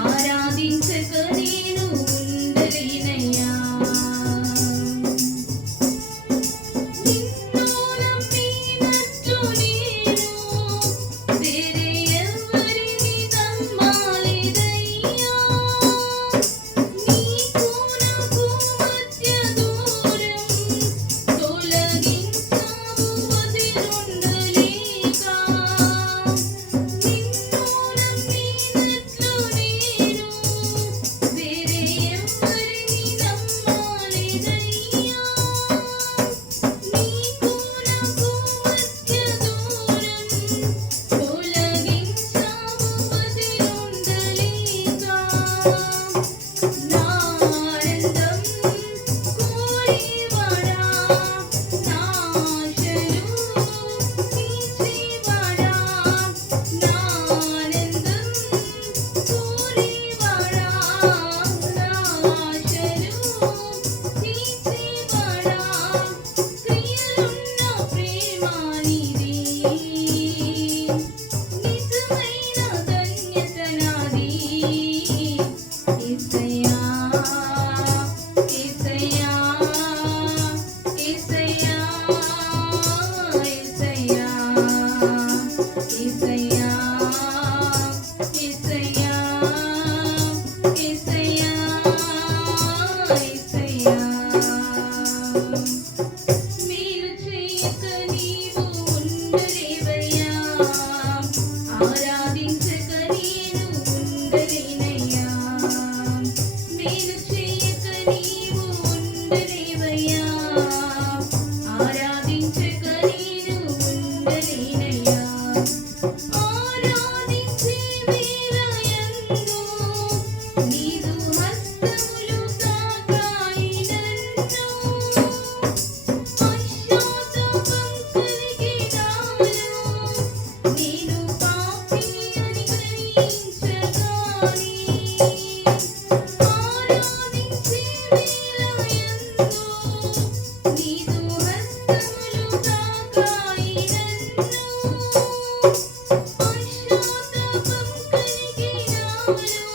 ఆరాధించక నేను ఉండలేనయ్యా. నిన్ను నమ్మినట్లు నేను వేరే ఎవరిని నమ్మలేదయ్యా. నీకు నాకు మధ్య దూరం తొలగించావు వదిలుండలేక. నిన్ను నమ్మినట్లు నేను వేరే ఎవరిని నమ్మలేదయ్యా. నీకు నాకు మధ్య దూరం తొలగించావు వదిలుండలేక. నా ఆనందం కోరేవాడా, నా ఆశలు తీర్చేవాడా, నా ఆనందం కోరేవాడా, నా ఆశలు తీర్చేవాడా, క్రియలున్న ప్రేమ నీది, నిజమైన ధన్యత నాది. యేసయ్యా, యేసయ్యా, యేసయ్యా, యేసయ్యా, యేసయ్యా, యేసయ్యా, యేసయ్యా, యేసయ్యా. మేలు చేయక నీవు ఉండలేవయ్యా. ఆరాధించక నేను ఉండలేనయ్యా. మేలు చేయక నీవు ఉండలేవయ్యా. ఆరాధించక నేను ఉండలేనయ్యా. ఆరాధించే వేళయందు నీదు హస్తములు తాకాయి నన్ను. పశ్చాత్తాపం కలిగి నాలో నేను పాపిని అని గ్రహించగానే. ఆరాధించే వేళయందు నీదు హస్తములు తాకాయి నన్ను. పశ్చాత్తాపం కలిగి నాలో